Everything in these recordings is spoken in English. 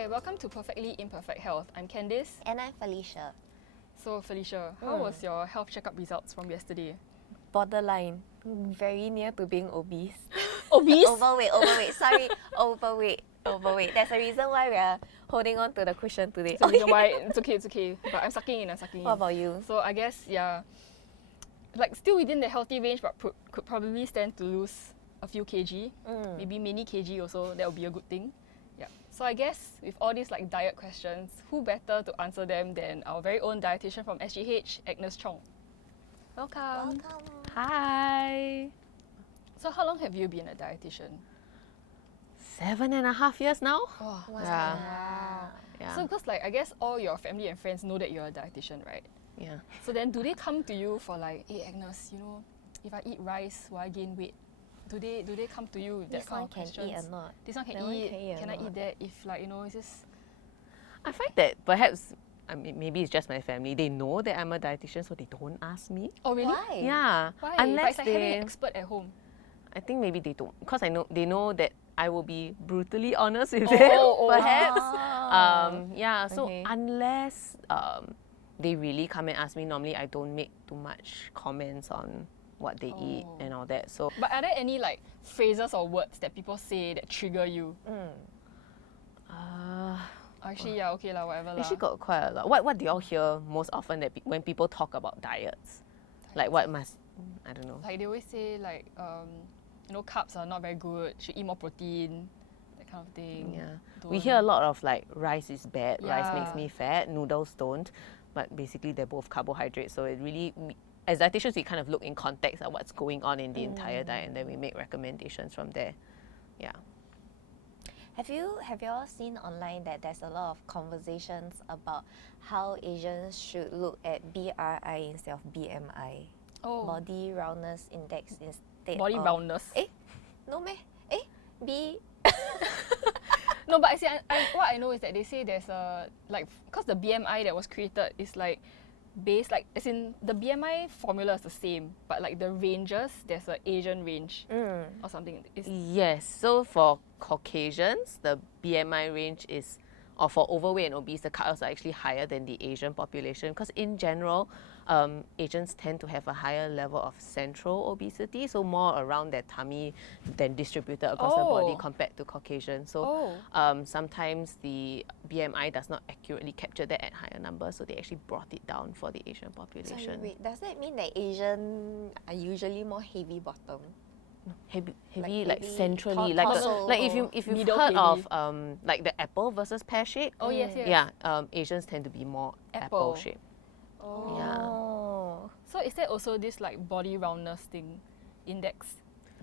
Hi, welcome to Perfectly Imperfect Health. I'm Candice. And I'm Felicia. So Felicia, how was your health checkup results from yesterday? Borderline. Very near to being obese. Obese? Overweight. Sorry, overweight. There's a reason why we're holding on to the cushion today. So reason why it's okay. But I'm sucking in. What about you? So I guess, yeah, like still within the healthy range, but could probably stand to lose a few kg, maybe mini kg also. That would be a good thing. Yeah. So I guess with all these like diet questions, who better to answer them than our very own dietitian from SGH, Agnes Chong. Welcome. Hi. So how long have you been a dietitian? 7.5 years now. Oh, Yeah. Yeah. So because like I guess all your family and friends know that you're a dietitian, right? Yeah. So then do they come to you for like, hey Agnes, you know, if I eat rice, will I gain weight? Do they come to you with that This kind one of can questions? eat or not? This one can That one eat. can eat or Can I not? eat that? If like, you know, it's just I find that perhaps, I mean, maybe it's just my family. They know that I'm a dietitian, so they don't ask me. oh really? Why? Yeah. Why? But Unless it's like having they, an expert at home. I think maybe they don't, because they know that I will be brutally honest with Oh, them. oh, perhaps. Oh. Yeah. So Okay. unless they really come and ask me, normally I don't make too much comments on what they eat Oh. and all that. So But are there any like phrases or words that people say that trigger you? Actually, yeah, okay lah, whatever lah. actually got quite a lot. What do y'all hear most often that when people talk about diets? Like what must, I don't know. Like they always say like, you know, carbs are not very good. Should eat more protein, that kind of thing. Yeah. Don't- We hear a lot of like rice is bad, rice Yeah. makes me fat, noodles don't. But basically they're both carbohydrates. So it really, as dietitians, we kind of look in context at what's going on in the entire diet and then we make recommendations from there. Yeah. Have you all seen online that there's a lot of conversations about how Asians should look at BRI instead of BMI? Oh, Body roundness index instead body of roundness. No meh? B No, but I see. What I know is that they say there's a like because the BMI that was created is like based like as in the BMI formula is the same, but like the ranges there's a Asian range or something. It's, Yes, so for Caucasians, the BMI range is, or for overweight and obese, the cutoffs are actually higher than the Asian population because in general, Asians tend to have a higher level of central obesity, so more around their tummy than distributed across the body Oh. compared to Caucasians. So sometimes the BMI does not accurately capture that at higher numbers, so they actually brought it down for the Asian population. Sorry, wait, does that mean that Asian are usually more heavy bottom? Heavy, Like centrally, heavy like if you've Middle heard heavy. of like the apple versus pear shape. oh yes. Yeah, Asians tend to be more Apple. apple shape. Oh. Yeah. Oh. So is there also this like body roundness thing index?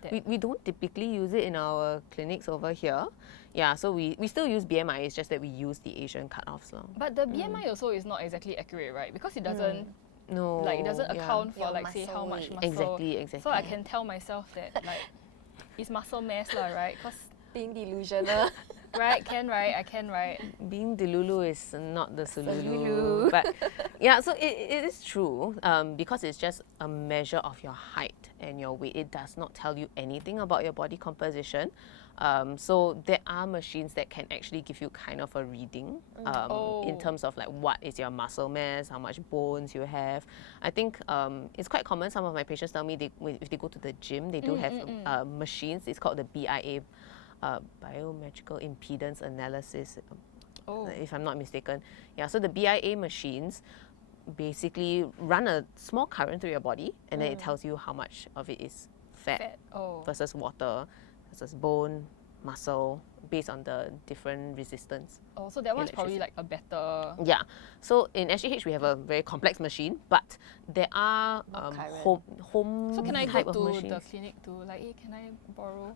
That We don't typically use it in our clinics over here. Yeah, so we still use BMI, it's just that we use the Asian cutoffs. but the BMI also is not exactly accurate, right? Because it doesn't No. like it doesn't yeah. account for Your like say how muscle much weight. muscle. Exactly. So I can tell myself that like it's muscle mass lah, right? Cause Being delusional. right, I can right. Being Delulu is not the Sululu. Sululu. But yeah, so it is true because it's just a measure of your height and your weight. It does not tell you anything about your body composition. So there are machines that can actually give you kind of a reading in terms of like what is your muscle mass, how much bones you have. I think it's quite common. Some of my patients tell me if they go to the gym, they do have machines. It's called the BIA, biometrical impedance analysis, if I'm not mistaken. Yeah, so the BIA machines basically run a small current through your body and then it tells you how much of it is fat. Versus water, versus bone, muscle, based on the different resistance. Oh, so that one's probably like a better. Yeah. So in SGH we have a very complex machine, but there are home So can I go type of to machines. the clinic to like, hey, can I borrow?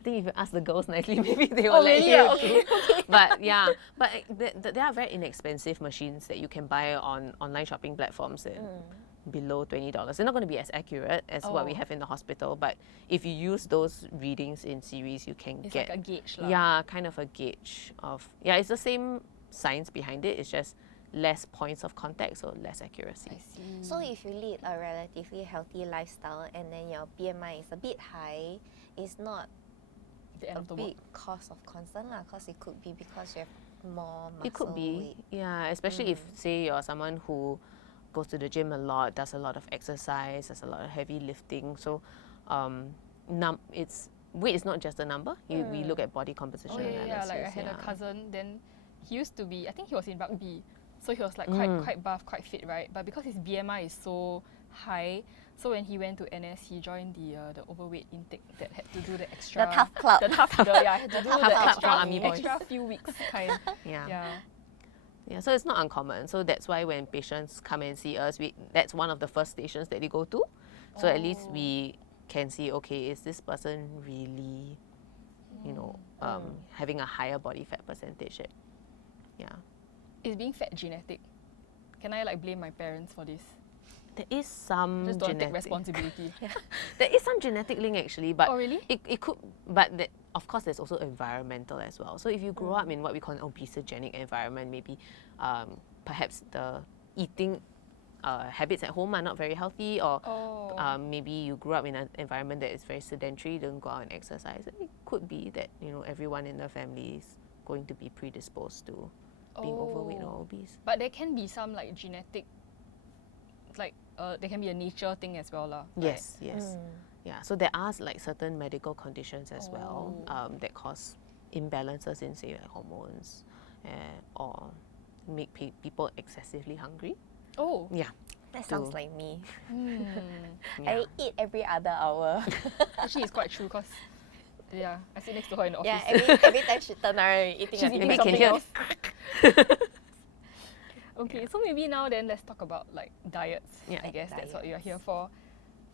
I think if you ask the girls nicely, maybe they will let really? you. Okay. But yeah, but there are very inexpensive machines that you can buy on online shopping platforms at below $20. They're not going to be as accurate as what we have in the hospital, but if you use those readings in series, you can It's get like a gauge lah. yeah, kind of a gauge of it's the same science behind it. It's just less points of contact, so less accuracy. I see. So if you lead a relatively healthy lifestyle and then your BMI is a bit high, it's not the end a of the big world. cause of concern lah, because it could be because you have more muscle It could be, weight. yeah, especially if, say, you're someone who goes to the gym a lot, does a lot of exercise, does a lot of heavy lifting. So, it's weight is not just a number. We look at body composition Oh yeah, analysis. like I had a cousin, then he used to be, I think he was in rugby, so he was like quite buff, quite fit, right? But because his BMI is so high, so when he went to NS, he joined the overweight intake that had to do the extra. The tough club. Had to do tough the club extra, for army boys. extra few weeks kind. Yeah. Yeah, so it's not uncommon. So that's why when patients come and see us, that's one of the first stations that they go to. So at least we can see, okay, is this person really, having a higher body fat percentage? Yeah. Is being fat genetic? Can I like blame my parents for this? There is some Just don't genetic. take responsibility. There is some genetic link actually, but Oh, really? it could. But of course, there's also environmental as well. So if you grow up in what we call an obesogenic environment, maybe perhaps the eating habits at home are not very healthy, or maybe you grew up in an environment that is very sedentary, don't go out and exercise. It could be that everyone in the family is going to be predisposed to being overweight or obese. But there can be some like genetic, like there can be a nature thing as well, lah. Yes. Yeah, so there are like certain medical conditions as well that cause imbalances in, say, hormones or make people excessively hungry. Oh. Yeah. That sounds like me. Yeah. I eat every other hour. Actually, it's quite true because I sit next to her in the office. Yeah, every time she turn around eating She's a eating Maybe can something hear. else. Okay, so maybe now then let's talk about like diets. Yeah. I guess that's what you're Diets. here for.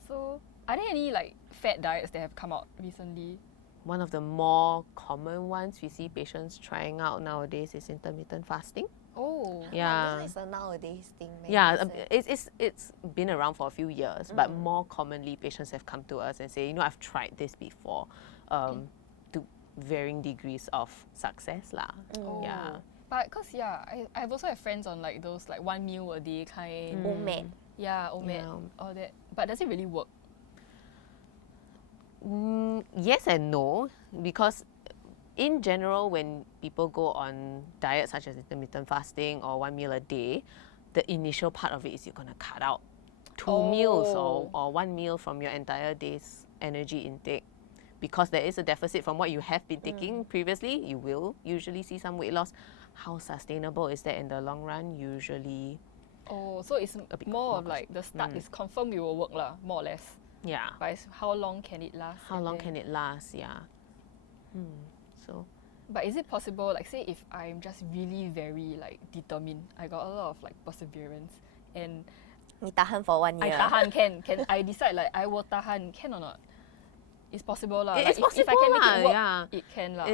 So, are there any like fad diets that have come out recently? One of the more common ones we see patients trying out nowadays is intermittent fasting. Oh. Yeah. This is a nowadays thing. Yeah, it's been around for a few years, but more commonly patients have come to us and say, I've tried this before, to varying degrees of success lah. Oh. Yeah. But because I've also have friends on like those like 1 meal a day kind. OMAD. Yeah, OMAD, all that. But does it really work? Yes and no, because in general, when people go on diets such as intermittent fasting or 1 meal a day, the initial part of it is you're going to cut out 2 meals or 1 meal from your entire day's energy intake. Because there is a deficit from what you have been taking previously, you will usually see some weight loss. How sustainable is that in the long run? Usually, Oh, so it's more of like the start is confirmed it will work lah, more or less. yeah. But it's how long can it last? How long can it last? Yeah. So, But is it possible, like say if I'm just really very like determined, I got a lot of like perseverance and 你 tahan for 1 I year. tahan can I decide like I will tahan, can or not? It's possible lah. It's like if I can make possible it work, lah, it can lah.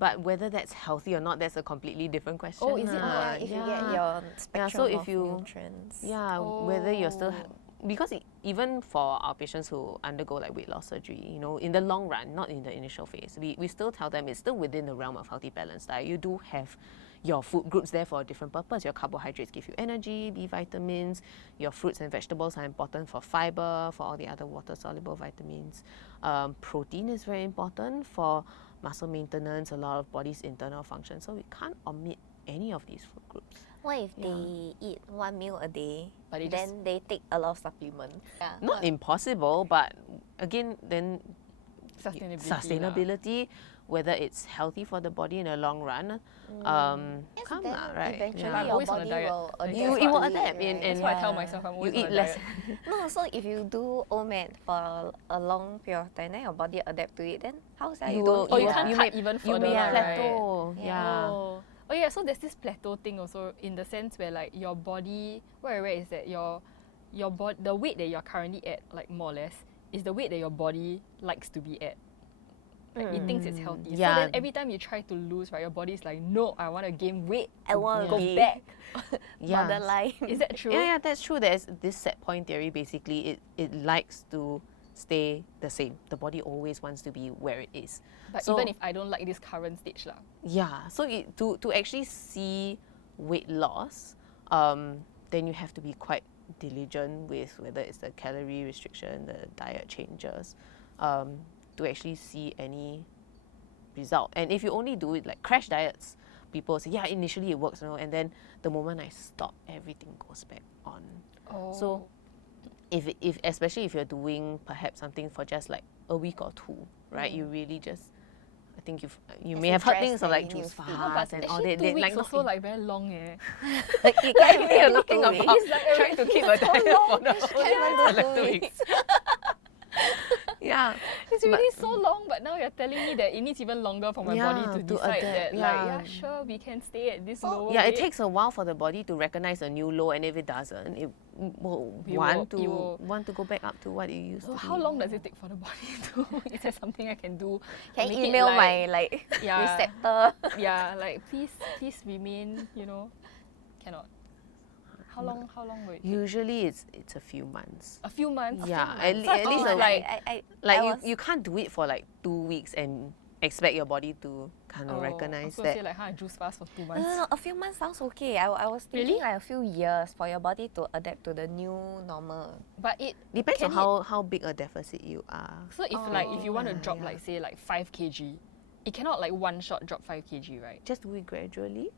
but whether that's healthy or not, that's a completely different question. Oh, is it? lah. If you get your spectrum so if of you- nutrients. Yeah, whether you're still Oh. because even for our patients who undergo like weight loss surgery, in the long run, not in the initial phase, we still tell them it's still within the realm of healthy balanced diet. You do have your food groups there for a different purpose. Your carbohydrates give you energy, B vitamins. Your fruits and vegetables are important for fiber, for all the other water-soluble vitamins. Protein is very important for muscle maintenance, a lot of body's internal function. So we can't omit any of these food groups. What if they eat 1 meal a day, But they then just- they take a lot of supplements? Yeah. Not impossible, but again, then Sustainability. sustainability, whether it's healthy for the body in the long run, Yes, come then lah, right? eventually I'm your always on a body diet. will Like, adapt You- it will to adapt right? and That's why I tell myself I'm you always eat on a less. diet. No, so if you do OMAD for a long period of time, then your body adapt to it, then how's that? You don't Oh, you eat can't lah. cut even You further may lah, right? plateau. Yeah. Oh yeah, so there's this plateau thing also in the sense where like your body, what I read is that your body, the weight that you're currently at, like more or less, is the weight that your body likes to be at. Like it thinks it's healthy. Yeah. So then every time you try to lose, right, your body's like, no, I want to gain weight. I want go to be back. Yeah. borderline. Is that true? Yeah, that's true. There's this set point theory. Basically, it likes to stay the same. The body always wants to be where it is. But So- even if I don't like this current stage lah. Yeah. So to actually see weight loss, then you have to be quite diligent with whether it's the calorie restriction, the diet changes, to actually see any result. And if you only do it like crash diets, people say, yeah, initially it works, and then the moment I stop, everything goes back on. So if especially if you're doing perhaps something for just like a week or two, right? You really just, I think you may have heard things of like juice fast and all that. 2 weeks like also like very long eh. Like you can't you're even do talking 2 about weeks. trying to keep a diet for the whole Can't even do like 2 2 weeks. weeks. Yeah. It's really so long, but now you're telling me that it needs even longer for my body to to decide adapt, that, yeah. like, yeah, sure, we can stay at this lower Yeah, it weight. takes a while for the body to recognize a new low, and if it doesn't, it will want to go back up to what it used So to how be. long does it take for the body to? Is there something I can do? Can Make it email like- my like Yeah. receptor. Yeah, like please remain, cannot. How long will it take? Usually it's a few months. A few months? Yeah, A few months. at least Oh, a like, Like you can't do it for like 2 weeks and expect your body to kind of recognize so that. say like, juice fast for 2 no, months. no, a few months sounds okay. I was thinking Really? like a few years for your body to adapt to the new normal. But it Depends on can how big a deficit you are. So if you want to drop yeah. like say like 5 kg, it cannot like one shot drop 5 kg, right? Just do it gradually.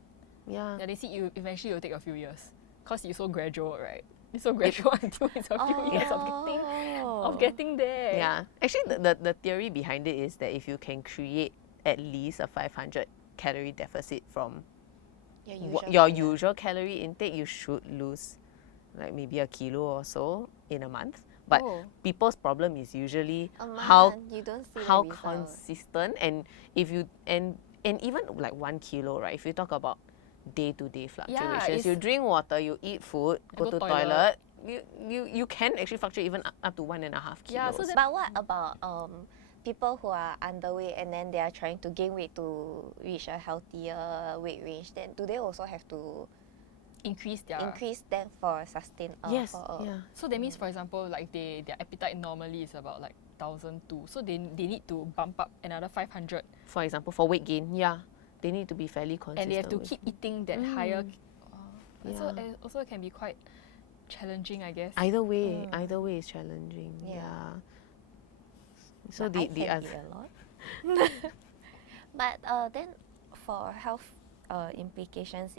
Yeah. Yeah, they see you eventually it'll take a few years. Cause you're so gradual, right? It's so gradual until it's a few years of getting there. Yeah. Actually, the theory behind it is that if you can create at least a 500 calorie deficit from your usual calorie intake, you should lose like maybe a kilo or so in a month. But people's problem is usually how you don't see how the results. consistent, and if you and even like 1 kilo, right? If you talk about day-to-day fluctuations, you it's- drink water, you eat food, go go to toilet. you can actually fluctuate even up to 1.5 kilos. Yeah, so But what about people who are underweight and then they are trying to gain weight to reach a healthier weight range? Then do they also have to Increase their increase them for sustain? yes, for, yeah. So that means, for example, like their appetite normally is about like 1,002. So they need to bump up another 500, For example, for weight gain, yeah, they need to be fairly consistent. and they have to with- keep eating that higher. So Yeah. also it can be quite challenging, I guess. Either way is challenging. Yeah. Yeah. So But I the can other. eat a lot. But then for health implications,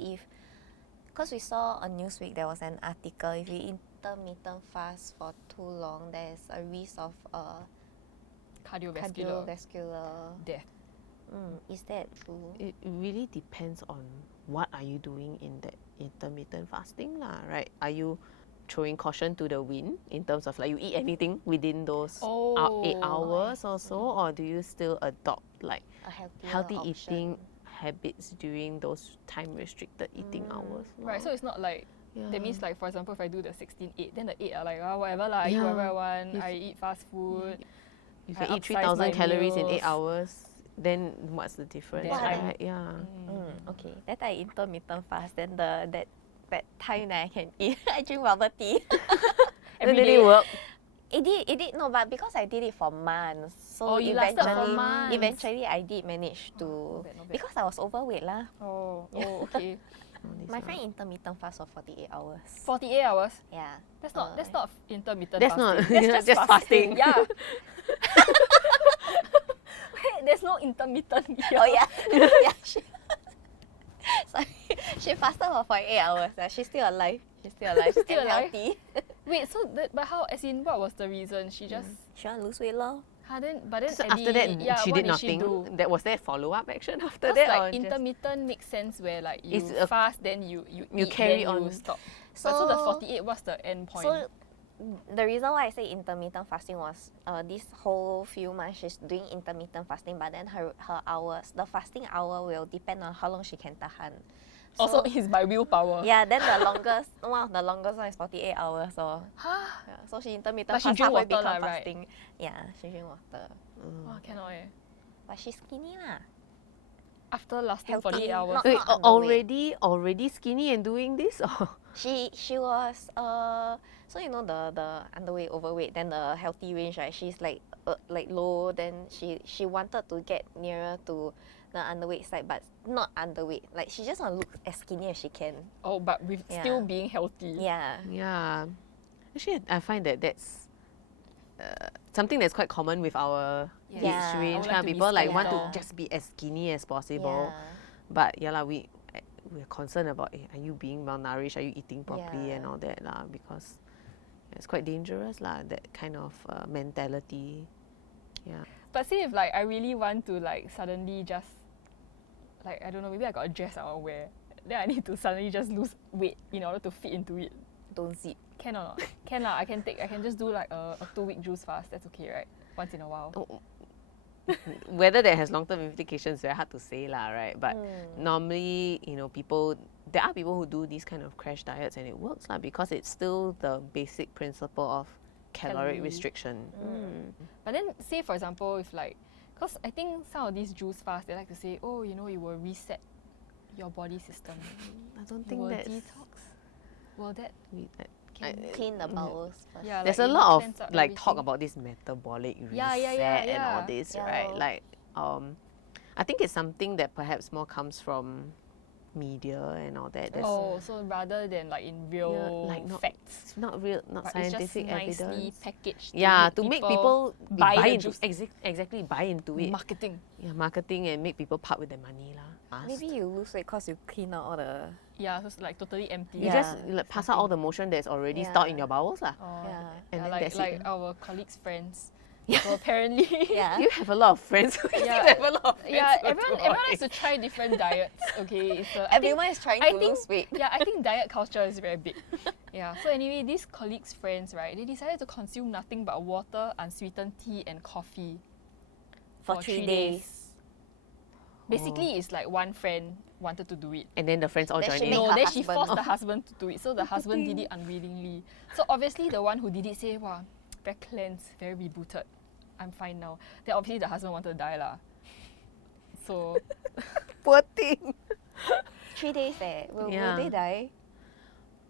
because we saw on Newsweek there was an article, if you intermittent fast for too long, there's a risk of Cardiovascular cardiovascular death. Is that true? It really depends on what are you doing in that intermittent fasting lah, right? Are you throwing caution to the wind in terms of like you eat anything within those 8 hours or so, or do you still adopt like A healthier healthy option. eating habits during those time restricted eating hours? Right, so it's not like yeah. that means like, for example, if I do the 16-8, then the 8 are like, whatever lah, I eat whatever I want, If- I eat fast food. you I can eat upsize 3,000 my calories in 8 meals. hours, then what's the difference, Then I'm- right? Yeah. Okay, that I intermittent fast, then that time that I can eat, I drink bubble tea. Then Every did day. it work? It did no, but because I did it for months, so Oh, you lasted for eventually, months. eventually I did manage to not bad, not bad. because I was overweight lah. Oh, okay. My friend intermittent fast for 48 hours. 48 hours? Yeah, That's not intermittent That's not- fasting. that's just fasting. Yeah. Wait, there's no intermittent here. Oh yeah, yeah. Sorry, she fasted for 48 hours. She's still alive. She's still alive. She's Still still alive? healthy. Wait, so but how? As in, what was the reason? She just. She want to lose weight lor. But then So at after the- that, yeah, she what did nothing. do? That was there follow-up action after Because that, like or just intermittent makes sense where like you It's a- fast, then you eat, carry then you on. stop. So the 48, what's the end point? So the reason why I say intermittent fasting was this whole few months she's doing intermittent fasting, but then her hours, the fasting hour will depend on how long she can tahan. Also, it's by willpower. Yeah, then the longest, one of the longest one is 48 hours. So, Huh? yeah, so she intermittent But she fast drink halfway water become lah, right? fasting. Yeah, she drink water. Oh, cannot eh. But she's skinny lah. After lasting Healthy, 48 hours. not- Wait, underweight. already skinny and doing this? Or She was so you know the underweight, overweight, then the healthy range, right? She's like low. Then she wanted to get nearer to the underweight side, but not underweight. Like she just want to look as skinny as she can. Oh, but with Yeah. still being healthy. Yeah. yeah, actually, I find that's something that's quite common with our Yes. age Yeah. range I would kind of like to be people. Like want skinny. to just be as skinny as possible. But yeah, we're concerned about are you being malnourished? Are you eating properly and all that lah? Because it's quite dangerous lah. That kind of mentality. Yeah. But say if like I really want to like suddenly just like I don't know, maybe I got a dress I want to wear, then I need to suddenly just lose weight in order to fit into it. Don't zip. Can or not? Can lah. I can just do like a 2-week juice fast. That's okay, right? Once in a while. Whether that has long-term implications, very hard to say lah, right? But normally, there are people who do these kind of crash diets and it works lah, because it's still the basic principle of caloric restriction. But then, say for example, if like, because I think some of these juice fasts, they like to say, oh, you will reset your body system. I don't You think will that's... detox. Will that Clean the bowels first. yeah, There's like, a lot cleanse of up like talk everything. about this metabolic reset Yeah. and all this, Yeah, right? lor. Like, I think it's something that perhaps more comes from media and all that. That's So rather than like in real like not- facts, it's not real, not but scientific it's just nicely evidence. packaged. To make people buy the into juice. exactly buy into it. Marketing. Marketing and make people part with their money lah. Maybe you lose weight because you clean out all the... Yeah, so it's like totally empty. you just like, pass out all the motion that's already stored in your bowels lah. Oh, Yeah. And then like that's it like then. our colleagues' friends. So apparently, Yeah. You have a lot of friends. You Yeah. have a lot of friends. yeah, who do everyone all has this. to try different diets. Okay, it's Everyone is trying I to think- lose weight. Yeah, I think diet culture is very big. Yeah. So anyway, these colleagues' friends, right? They decided to consume nothing but water, unsweetened tea, and coffee For 3 days. Basically, it's like one friend wanted to do it. And then the friends all Then join she in. make No, her then she husband. forced the husband to do it. So the husband did it unwillingly. So obviously the one who did it say, wow, very cleansed, very rebooted. I'm fine now. Then obviously the husband wanted to die lah. So Poor thing. 3 days will Yeah. they die?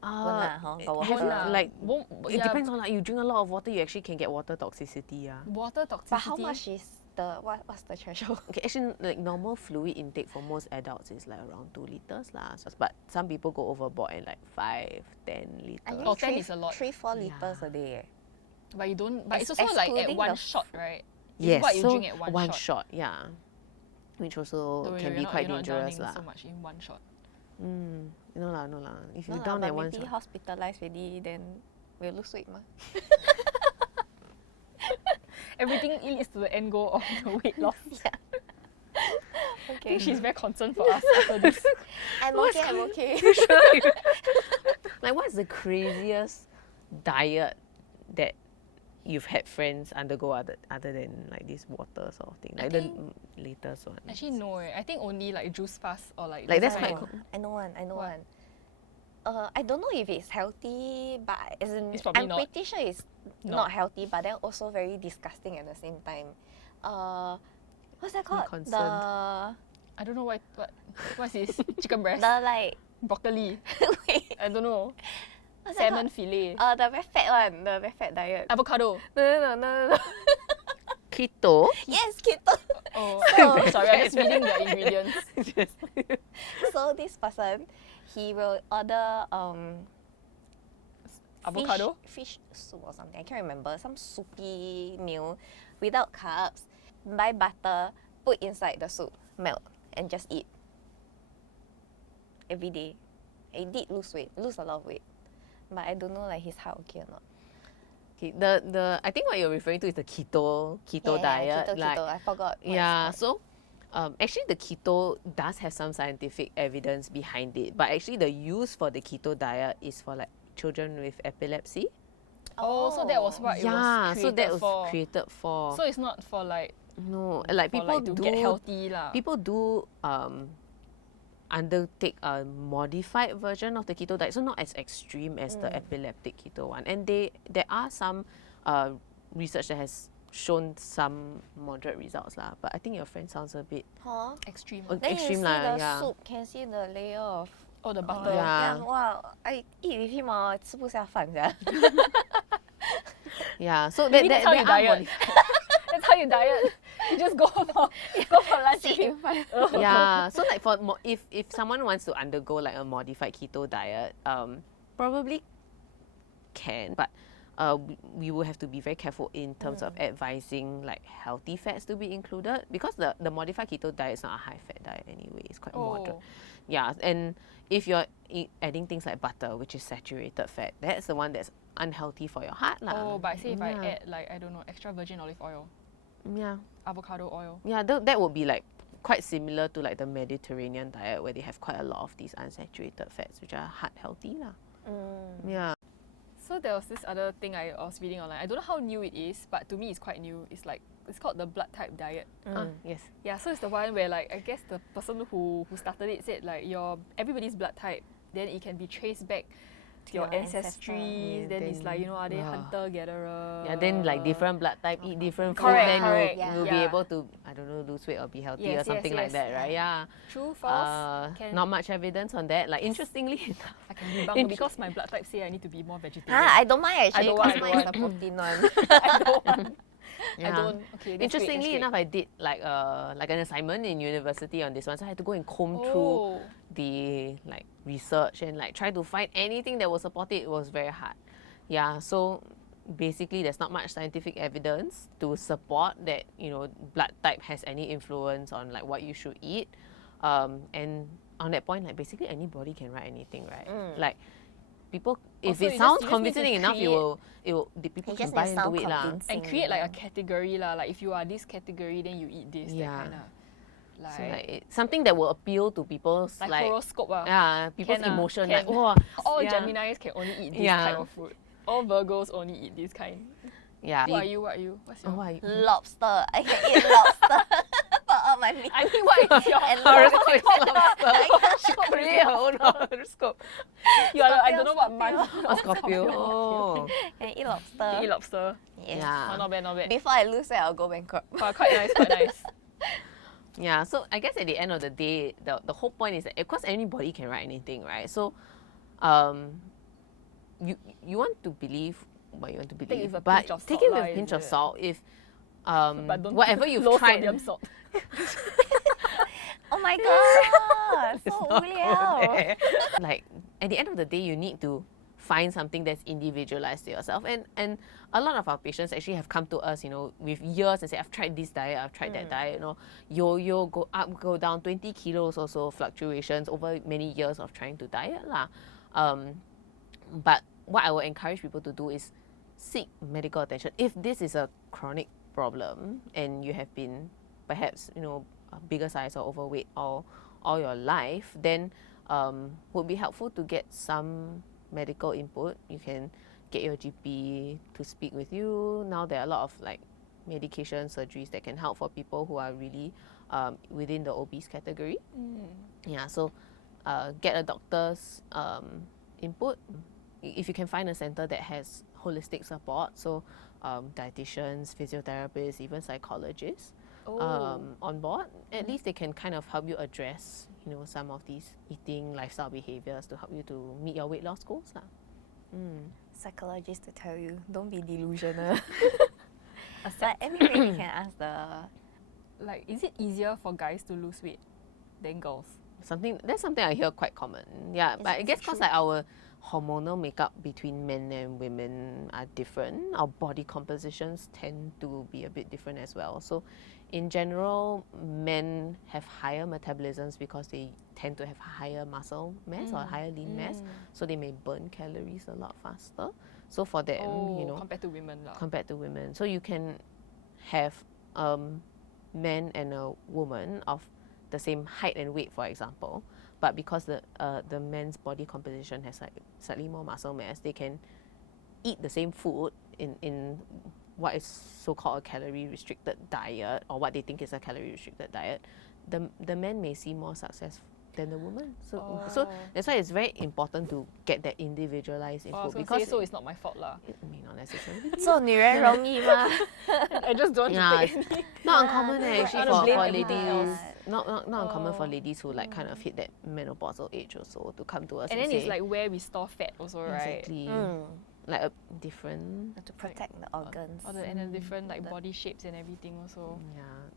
Won't lah, hor? Got Have water. you, like, won't, it depends on like you drink a lot of water, you actually can get water toxicity. water toxicity. But how much is what's the threshold? Okay, actually, like normal fluid intake for most adults is like around 2 liters lah. So, but some people go overboard and like 5, 10 liters. I Oh, use 10 is a lot. 3-4 liters a day. But you don't. But it's Ex- also like at excluding one the shot, right? Yes, What you so drink at one shot, yeah. Which also So can you're be not- quite you're not dangerous drowning lah. so much in one shot. No lah. If you No down lah, at but one maybe shot. hospitalized already, then we'll lose weight mah. Everything leads to the end goal of the weight loss. I Okay. think she's very concerned for us after this. I'm okay. Like, what's the craziest diet that you've had friends undergo other than like this water sort of thing? Like the latest one. Actually, no. I think only like juice fast or like. Like, this that's kind quite of- I know one. What? I don't know if it's healthy, but as in, It's probably I'm not. pretty sure it's Not. not healthy, but then also very disgusting at the same time. What's that called? concerned. I don't know what's this chicken breast, The like broccoli. wait, I don't know. what's that Salmon fillet, called? The very fat one, the very fat diet. avocado. No. Keto. Yes, keto. Oh, So- sorry, I'm just reading the ingredients. So this person, he will order Avocado. fish soup or something. I can't remember. Some soupy meal without carbs. Buy butter, put inside the soup, melt, and just eat. Every day. I did lose a lot of weight. But I don't know like his heart okay or not. Okay, the I think what you're referring to is the keto diet. Keto, like, I forgot. what it's yeah, called. so actually the keto does have some scientific evidence behind it, but actually the use for the keto diet is for like children with epilepsy. Oh, so that was what it Yeah, was so that was for. created for. So it's not for like No, like for people like to do get healthy lah. people do undertake a modified version of the keto diet, so not as extreme as the epileptic keto one. And there are some research that has shown some moderate results lah. But I think your friend sounds a bit Huh? extreme. Then extreme you see lah. the Yeah. soup, can see the layer of Oh, the butter. Yeah. wow, I eat with him 吃不下饭 sia. Yeah, so Maybe that that's how you diet. That's how you diet. You just go for lunch with him. yeah, so like for if someone wants to undergo like a modified keto diet, probably can, but we will have to be very careful in terms of advising like healthy fats to be included, because the modified keto diet is not a high fat diet anyway. It's quite moderate. Yeah, and if you're adding things like butter, which is saturated fat, that's the one that's unhealthy for your heart lah. Oh, but I say if I add like, I don't know, extra virgin olive oil, avocado oil. Yeah, that would be like quite similar to like the Mediterranean diet, where they have quite a lot of these unsaturated fats, which are heart healthy lah. Yeah. So there was this other thing I was reading online. I don't know how new it is, but to me it's quite new. It's like, it's called the blood type diet. Yes. Yeah, so it's the one where like, I guess the person who started it said like everybody's blood type, then it can be traced back to your ancestry. Then it's like, you know, are they hunter-gatherer? Yeah, then like different blood type eat different food, Correct, then you'll be able to, I don't know, lose weight or be healthy or something like that, right? Yeah. True, false? Not much evidence on that. Like, interestingly I can debunk because my blood type say I need to be more vegetarian. I don't mind actually, don't want, because mine is the protein one. I don't want. Yeah. I don't. Okay, that's Interestingly great, enough, I did like an assignment in university on this one, so I had to go and comb through the like research and like try to find anything that will support it. It was very hard. Yeah, so basically there's not much scientific evidence to support that, you know, blood type has any influence on like what you should eat. And on that point, like basically anybody can write anything, right? Like people, if Also, it you sounds just convincing need to enough, the people It can just buy needs to into sound it lah. convincing. and create like a category lah. Like if you are this category, then you eat this. Yeah. That kind of. So like something that will appeal to people's like like horoscope people's Can emotion. can. Like, oh, all yeah. Geminis can only eat this Yeah. kind of food. All Virgos only eat this kind. Yeah. What are you? What are you? What's your? Oh, what are you? Lobster. I can eat lobster for all my meat. I mean, what is your And Horoscope is lobster. She Horoscope create her own horoscope. You are, I don't know what month. Scorpio. Oh. Can eat lobster. You eat lobster. Yes. Yeah. Oh, not bad, not bad. Before I lose weight, I'll go bankrupt. Oh, quite nice, quite nice. Yeah, so I guess at the end of the day, the whole point is that, of course, anybody can write anything, right? So, you want to believe what you want to believe, with a but pinch of take salt it with lah, a pinch is of it? salt. If But don't whatever you've low tried, sodium salt. Oh my god, it's so not ulu. go there. Like at the end of the day, you need to find something that's individualized to yourself. And a lot of our patients actually have come to us, you know, with years and say, I've tried this diet, I've tried that diet, you know, yo-yo, go up, go down, 20 kilos or so fluctuations over many years of trying to diet lah. But what I would encourage people to do is seek medical attention. If this is a chronic problem and you have been perhaps, you know, a bigger size or overweight all your life, then would be helpful to get some medical input. You can get your GP to speak with you. Now there are a lot of like medication surgeries that can help for people who are really within the obese category. Yeah, so get a doctor's input. If you can find a center that has holistic support, so dietitians, physiotherapists, even psychologists on board, at least they can kind of help you address, you know, some of these eating lifestyle behaviors to help you to meet your weight loss goals lah. Psychologist to tell you, don't be delusional. But anyway, we can ask Like, is it easier for guys to lose weight than girls? That's something I hear quite common. Yeah, but I is guess it because true? like our hormonal makeup between men and women are different, our body compositions tend to be a bit different as well. So in general, men have higher metabolisms because they tend to have higher muscle mass or higher lean mass, so they may burn calories a lot faster. So for them, you know, compared to women lah. compared to women, so you can have man and a woman of the same height and weight, for example, but because the man's body composition has like slightly more muscle mass, they can eat the same food in what is so-called a calorie restricted diet, or what they think is a calorie restricted diet. The man may see more success than the woman. So that's why it's very important to get that individualized input, because so it's not my fault lah. it may not necessarily be. 做女人容易吗？ I just don't Yeah, want to take any. not uncommon actually I wanna blame for everyone ladies. else. Not uncommon for ladies who like kind of hit that menopausal age also to come to us And and, then say it's like where we store fat also, right? exactly like a different To protect the organs. And the different like body shapes and everything also. yeah.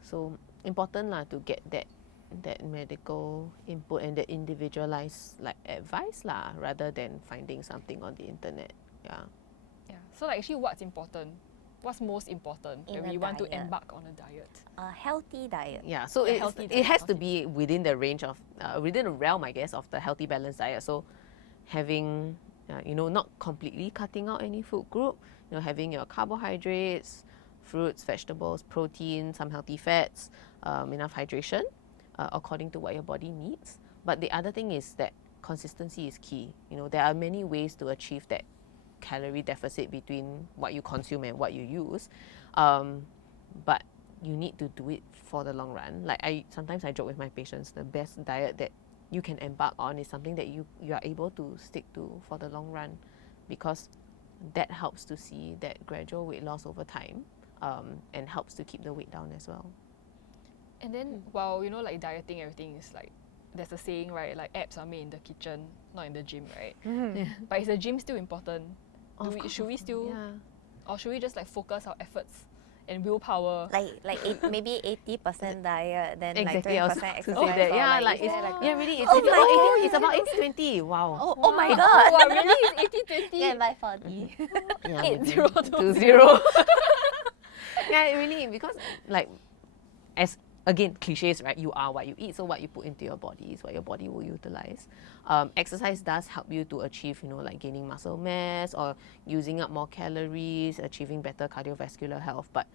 So important lah to get that medical input and the individualized like advice lah, rather than finding something on the internet. Yeah. So like actually what's important? What's most important In when a we want to diet. embark on a diet? A healthy diet. Yeah, so A healthy it diet, has to healthy. be within the range of, within the realm, I guess, of the healthy balanced diet. So having, not completely cutting out any food group, having your carbohydrates, fruits, vegetables, protein, some healthy fats, enough hydration, according to what your body needs. But the other thing is that consistency is key. There are many ways to achieve that calorie deficit between what you consume and what you use, but you need to do it for the long run. Like sometimes I joke with my patients, the best diet that you can embark on is something that you are able to stick to for the long run, because that helps to see that gradual weight loss over time, and helps to keep the weight down as well. And then while like dieting, everything is like, there's a saying, right? Like abs are made in the kitchen, not in the gym, right? Yeah. But is the gym still important? Should we still, Yeah. or should we just like focus our efforts and willpower? Maybe 80% diet, then Exactly, like I was 20% about to exercise. say that. or Yeah, like, like is it's, there like yeah, really, Oh my it's about 80-20. Wow. oh my Wow. god. Wow, really? It's 80-20? Yeah, by 40. Yeah, 8 maybe. 0 to 0. Yeah, really, because like, as again, cliches, right? You are what you eat, so what you put into your body is what your body will utilize. Exercise does help you to achieve, like gaining muscle mass or using up more calories, achieving better cardiovascular health. But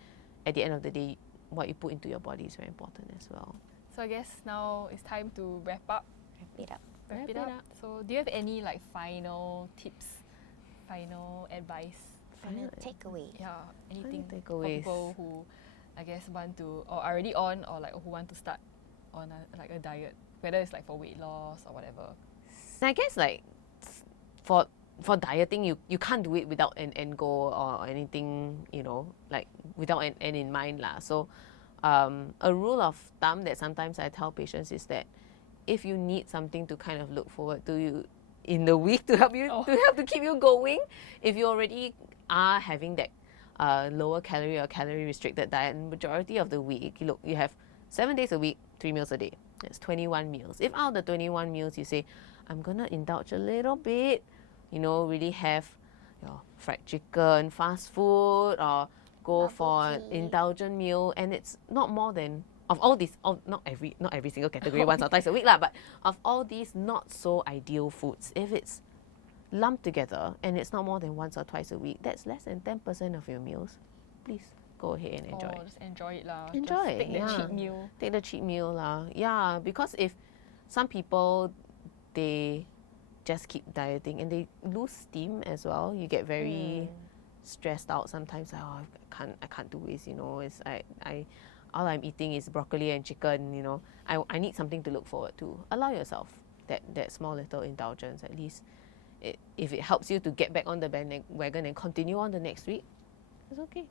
at the end of the day, what you put into your body is very important as well. So I guess now it's time to wrap up. Wrap it up. Wrap it up. So do you have any like final tips, final advice? Final takeaway. Yeah, anything for takeaways. people who I guess want to, or are already on, or like who want to start on like a diet, whether it's like for weight loss or whatever. I guess like for dieting, you can't do it without an end goal or anything, like without an end in mind lah. So a rule of thumb that sometimes I tell patients is that if you need something to kind of look forward to in the week to help you to keep you going, if you already are having that lower calorie or calorie restricted diet, and majority of the week, you have 7 days a week, 3 meals a day. That's 21 meals. If out of the 21 meals you say, I'm gonna indulge a little bit, really have your fried chicken, fast food, or go Bubble for an tea. indulgent meal, and it's not more than of all these, not every single category once or twice a week lah, but of all these not so ideal foods, if it's lumped together and it's not more than once or twice a week, that's less than 10% of your meals. Please go ahead and enjoy. Just enjoy it lah. Enjoy Just it, take the yeah. cheat meal. Take the cheat meal lah. Yeah, because if some people, they just keep dieting and they lose steam as well, you get very stressed out sometimes. Like, I can't do this, it's I all I'm eating is broccoli and chicken, I need something to look forward to. Allow yourself that small little indulgence, at least. If it helps you to get back on the bandwagon and continue on the next week, it's okay.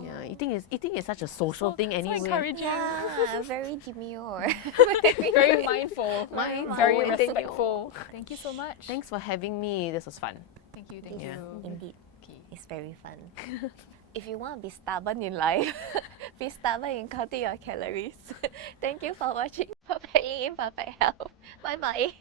Yeah, eating is such a social thing anyway. So encouraging. Yeah, very demure. Very mindful. Mindful Very and demure. respectful. Thank you so much. Thanks for having me. This was fun. Thank you. Yeah. Indeed. Okay. It's very fun. If you want to be stubborn in life, be stubborn in counting your calories. Thank you for watching Imperfect Health. Bye bye.